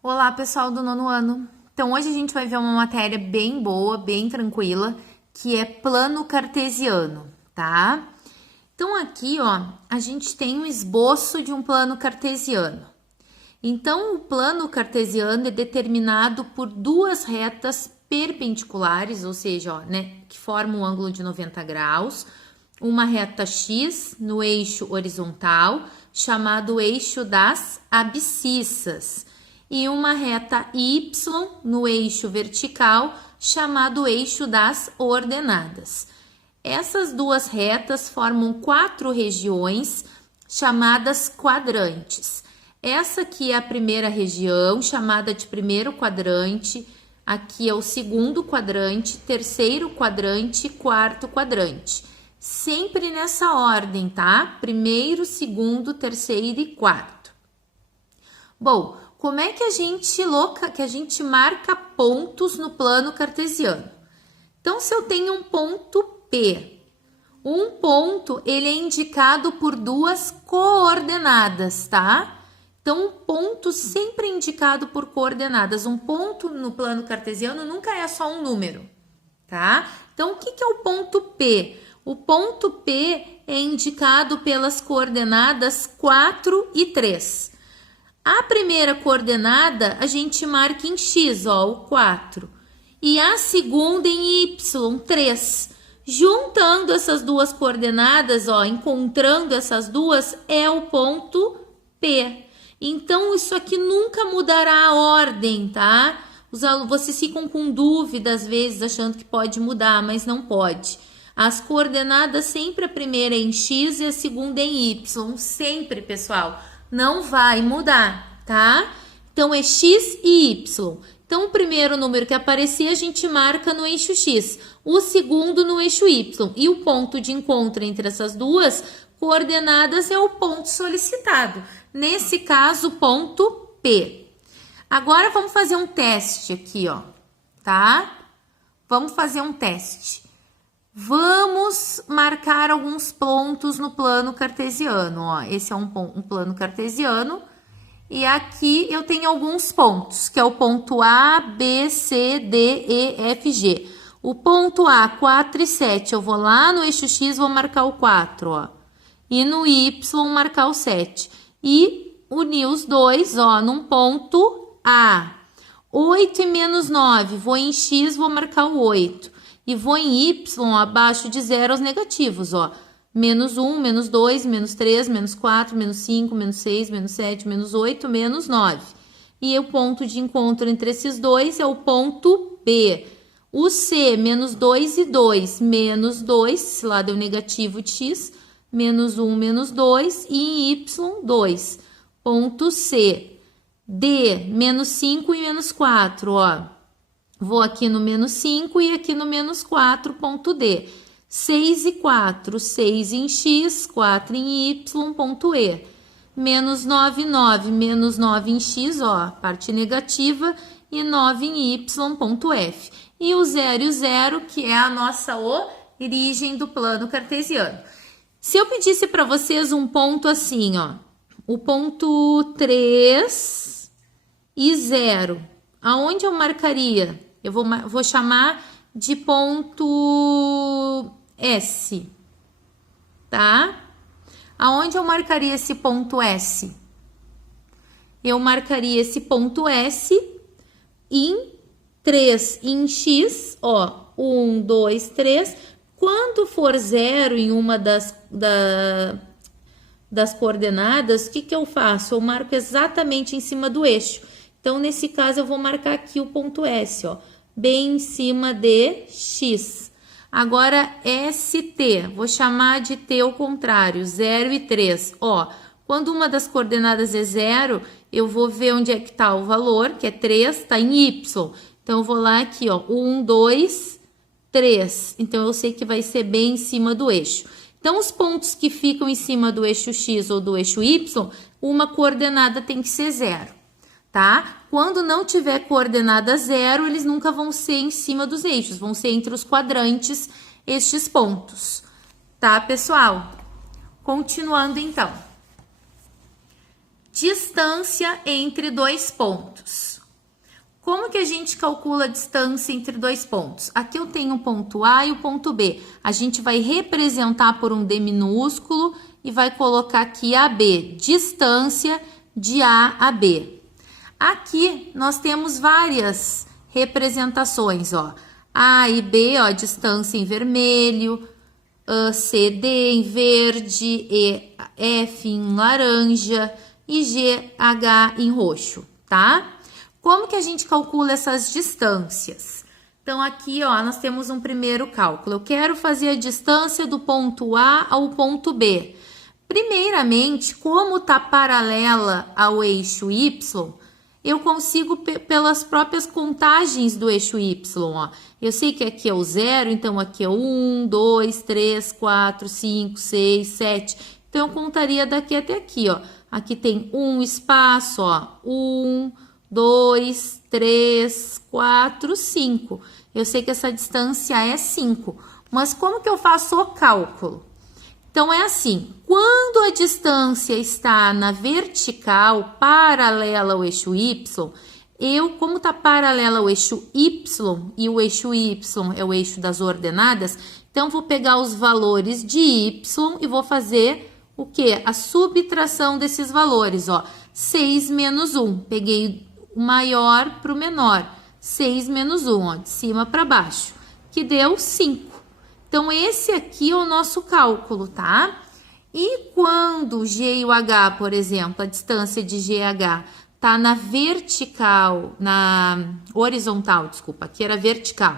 Olá, pessoal do nono ano. Então, hoje a gente vai ver uma matéria bem boa, bem tranquila, que é plano cartesiano, tá? Então, aqui, ó, a gente tem um esboço de um plano cartesiano. Então, o plano cartesiano é determinado por duas retas perpendiculares, ou seja, ó, né, que formam um ângulo de 90 graus, uma reta X no eixo horizontal, chamado eixo das abscissas, e uma reta Y no eixo vertical, chamado eixo das ordenadas. Essas duas retas formam quatro regiões chamadas quadrantes. Essa aqui é a primeira região, chamada de primeiro quadrante. Aqui é o segundo quadrante, terceiro quadrante, quarto quadrante. Sempre nessa ordem, tá? Primeiro, segundo, terceiro e quarto. Bom, como é que a gente marca pontos no plano cartesiano? Então, se eu tenho um ponto P, um ponto ele é indicado por duas coordenadas, tá? Então, um ponto sempre é indicado por coordenadas. Um ponto no plano cartesiano nunca é só um número, tá? Então, o que é o ponto P? O ponto P é indicado pelas coordenadas 4 e 3. A primeira coordenada a gente marca em X, ó, o 4. E a segunda em Y, 3. Juntando essas duas coordenadas, ó, encontrando essas duas, é o ponto P. Então, isso aqui nunca mudará a ordem, tá? Vocês ficam com dúvida, às vezes, achando que pode mudar, mas não pode. As coordenadas, sempre a primeira é em X e a segunda é em Y. Sempre, pessoal. Não vai mudar, tá? Então, é X e Y. Então, o primeiro número que aparecer, a gente marca no eixo X. O segundo no eixo Y. E o ponto de encontro entre essas duas coordenadas é o ponto solicitado. Nesse caso, ponto P. Agora, vamos fazer um teste aqui, ó. Tá? Vamos fazer um teste. Vamos marcar alguns pontos no plano cartesiano, ó. Esse é um plano cartesiano. E aqui eu tenho alguns pontos, que é o ponto A, B, C, D, E, F, G. O ponto A, 4 e 7, eu vou lá no eixo X, vou marcar o 4, ó. E no Y, marcar o 7. E unir os dois, ó, num ponto A. 8 e menos 9, vou em X, vou marcar o 8. E vou em Y, abaixo de 0 os negativos, ó. Menos 1, menos 2, menos 3, menos 4, menos 5, menos 6, menos 7, menos 8, menos 9. E o ponto de encontro entre esses dois é o ponto B. O C, menos 2 e 2, menos 2, esse lado é o negativo de X, menos 1, menos 2, e em Y, 2. Ponto C. D, menos 5 e menos 4, ó. Vou aqui no menos 5 e aqui no menos 4, ponto D. 6 e 4, 6 em X, 4 em Y, ponto E. Menos 9 e 9, menos 9 em X, ó, parte negativa, e 9 em Y, ponto F. E o 0 e o 0, que é a nossa origem do plano cartesiano. Se eu pedisse para vocês um ponto assim, ó, o ponto 3 e 0, aonde eu marcaria? Eu vou chamar de ponto S, tá? Aonde eu marcaria esse ponto S? Eu marcaria esse ponto S em 3 em X, ó, 1, 2, 3. Quando for 0 em uma das coordenadas, o que eu faço? Eu marco exatamente em cima do eixo. Então, nesse caso, eu vou marcar aqui o ponto S, ó, bem em cima de X. Agora, ST, vou chamar de T ao contrário, 0 e 3. Ó, quando uma das coordenadas é 0, eu vou ver onde é que está o valor, que é 3, está em Y. Então, eu vou lá aqui, ó, 1, 2, 3. Então, eu sei que vai ser bem em cima do eixo. Então, os pontos que ficam em cima do eixo X ou do eixo Y, uma coordenada tem que ser 0. Tá? Quando não tiver coordenada 0, eles nunca vão ser em cima dos eixos, vão ser entre os quadrantes estes pontos. Tá, pessoal? Continuando, então. distância entre dois pontos. Como que a gente calcula a distância entre dois pontos? Aqui eu tenho o ponto A e o ponto B. A gente vai representar por um D minúsculo e vai colocar aqui AB, distância de A a B. Aqui nós temos várias representações, ó. A e B, ó, distância em vermelho, C, D em verde, E, F em laranja e G, H em roxo, tá? Como que a gente calcula essas distâncias? Então, aqui, ó, nós temos um primeiro cálculo. Eu quero fazer a distância do ponto A ao ponto B. Primeiramente, como está paralela ao eixo Y, eu consigo pelas próprias contagens do eixo Y, ó. Eu sei que aqui é o 0, então aqui é 1, 2, 3, 4, 5, 6, 7. Então, eu contaria daqui até aqui, ó. Aqui tem um espaço, ó. 1, 2, 3, 4, 5. Eu sei que essa distância é 5. Mas como que eu faço o cálculo? Então, é assim, quando a distância está na vertical, paralela ao eixo Y, como está paralela ao eixo Y, e o eixo Y é o eixo das ordenadas, então, vou pegar os valores de Y e vou fazer o quê? A subtração desses valores, ó. 6 menos 1, peguei o maior para o menor, 6 menos 1, ó, de cima para baixo, que deu 5. Então, esse aqui é o nosso cálculo, tá? E quando G e o H, por exemplo, a distância de G e H tá na vertical, na horizontal, desculpa, aqui era vertical,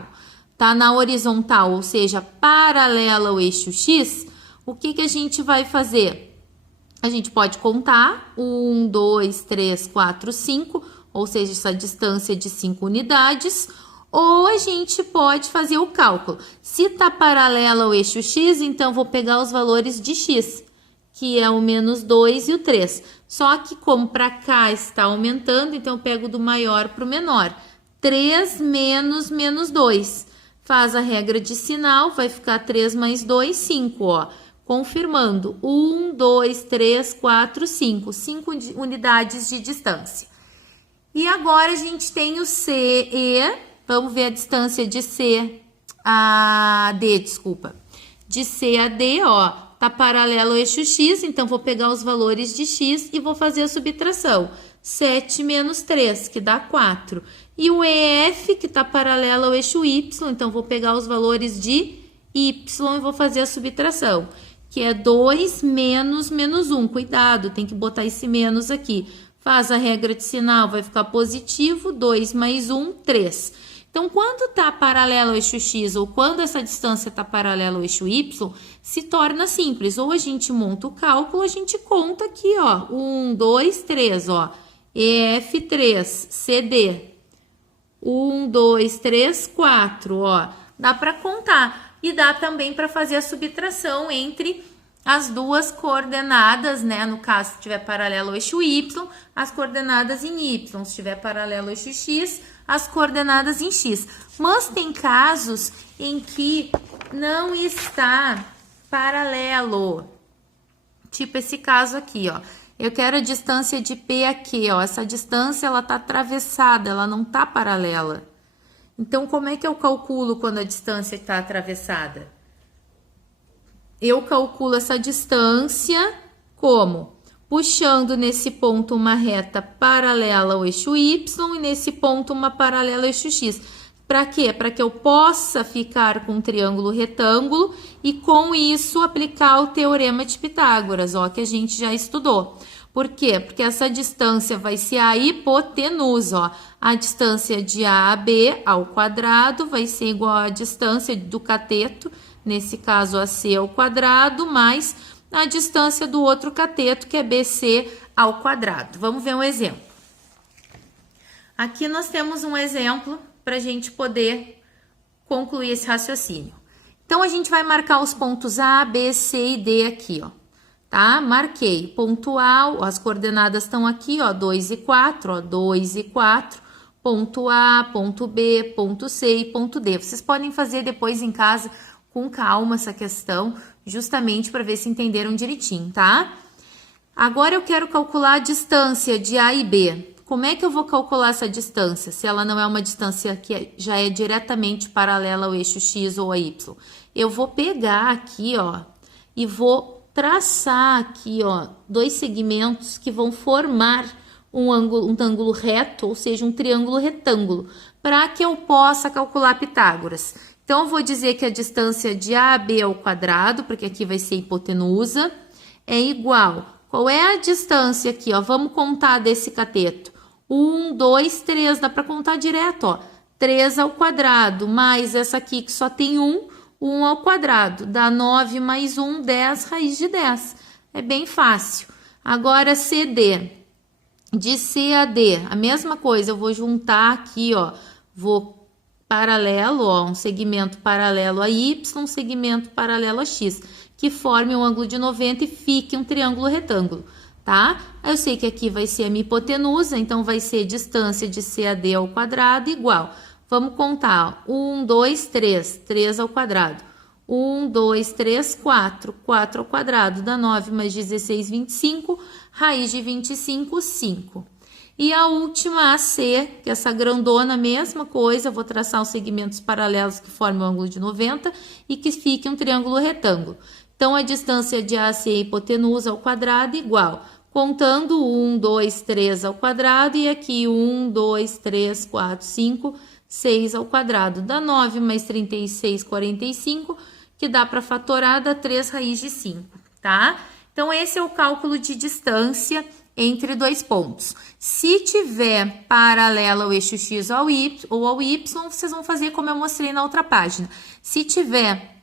tá na horizontal, ou seja, paralela ao eixo X, o que que a gente vai fazer? A gente pode contar 1, 2, 3, 4, 5, ou seja, essa distância de 5 unidades, ou a gente pode fazer o cálculo. Se está paralelo ao eixo X, então vou pegar os valores de X, que é o menos 2 e o 3. Só que como para cá está aumentando, então eu pego do maior para o menor. 3 menos menos 2. Faz a regra de sinal, vai ficar 3 mais 2, 5, ó. Confirmando, 1, 2, 3, 4, 5. 5 unidades de distância. E agora a gente tem o CE. Vamos ver a distância de C a D, desculpa. De C a D, ó, tá paralelo ao eixo X, então vou pegar os valores de X e vou fazer a subtração. 7 menos 3, que dá 4. E o EF, que tá paralelo ao eixo Y, então vou pegar os valores de Y e vou fazer a subtração, que é 2 menos menos 1. Cuidado, tem que botar esse menos aqui. Faz a regra de sinal, vai ficar positivo, 2 mais 1, 3. Então, quando está paralelo ao eixo X ou quando essa distância está paralela ao eixo Y, se torna simples. Ou a gente monta o cálculo, a gente conta aqui, ó. 1, 2, 3, ó. EF3, CD. 1, 2, 3, 4, ó. Dá para contar. E dá também para fazer a subtração entre as duas coordenadas, né? No caso, se estiver paralelo ao eixo Y, as coordenadas em Y. Se estiver paralelo ao eixo X, as coordenadas em X. Mas tem casos em que não está paralelo. Tipo esse caso aqui, ó. Eu quero a distância de P aqui, ó. Essa distância, ela tá atravessada, ela não tá paralela. Então, como é que eu calculo quando a distância está atravessada? Eu calculo essa distância como? Puxando nesse ponto uma reta paralela ao eixo Y e nesse ponto uma paralela ao eixo X. Para quê? Para que eu possa ficar com um triângulo retângulo e com isso aplicar o teorema de Pitágoras, ó, que a gente já estudou. Por quê? Porque essa distância vai ser a hipotenusa, ó. A distância de A a B ao quadrado vai ser igual à distância do cateto, nesse caso AC ao quadrado, mais a distância do outro cateto, que é BC ao quadrado. Vamos ver um exemplo. Aqui nós temos um exemplo para a gente poder concluir esse raciocínio. Então, a gente vai marcar os pontos A, B, C e D aqui, ó. Tá? Marquei. Ponto A, as coordenadas estão aqui, ó, 2 e 4, ó, 2 e 4. Ponto A, ponto B, ponto C e ponto D. Vocês podem fazer depois em casa com calma essa questão, justamente para ver se entenderam direitinho, tá? Agora eu quero calcular a distância de A e B. Como é que eu vou calcular essa distância, se ela não é uma distância que já é diretamente paralela ao eixo X ou a Y? Eu vou pegar aqui, ó, e vou traçar aqui, ó, dois segmentos que vão formar um ângulo reto, ou seja, um triângulo retângulo, para que eu possa calcular Pitágoras. Então, eu vou dizer que a distância de AB ao quadrado, porque aqui vai ser hipotenusa, é igual. Qual é a distância aqui, ó? Vamos contar desse cateto. 1, 2, 3, dá para contar direto, ó. 3 ao quadrado, mais essa aqui que só tem 1 ao quadrado. Dá 9 mais 1, 10, raiz de 10. É bem fácil. Agora, CD. De C a D, a mesma coisa, eu vou juntar aqui, ó. Vou paralelo, ó, um segmento paralelo a Y, um segmento paralelo a X, que forme um ângulo de 90 e fique um triângulo retângulo, tá? Eu sei que aqui vai ser a minha hipotenusa, então vai ser distância de C a D ao quadrado igual. Vamos contar, ó, 1, 2, 3, 3 ao quadrado. 1, 2, 3, 4, 4 ao quadrado, dá 9 mais 16, 25, raiz de 25, 5. E a última, AC, que é essa grandona, mesma coisa, vou traçar os segmentos paralelos que formam o ângulo de 90 e que fique um triângulo retângulo. Então, a distância de AC e hipotenusa ao quadrado igual, contando 1, 2, 3 ao quadrado e aqui 1, 2, 3, 4, 5, 6 ao quadrado. Dá 9 mais 36, 45, que dá para fatorar, dá 3 raiz de 5, tá? Então, esse é o cálculo de distância entre dois pontos. Se tiver paralelo ao eixo X ou ao Y, vocês vão fazer como eu mostrei na outra página. Se tiver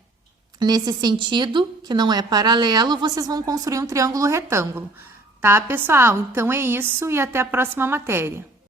nesse sentido, que não é paralelo, vocês vão construir um triângulo retângulo. Tá, pessoal? Então, é isso e até a próxima matéria.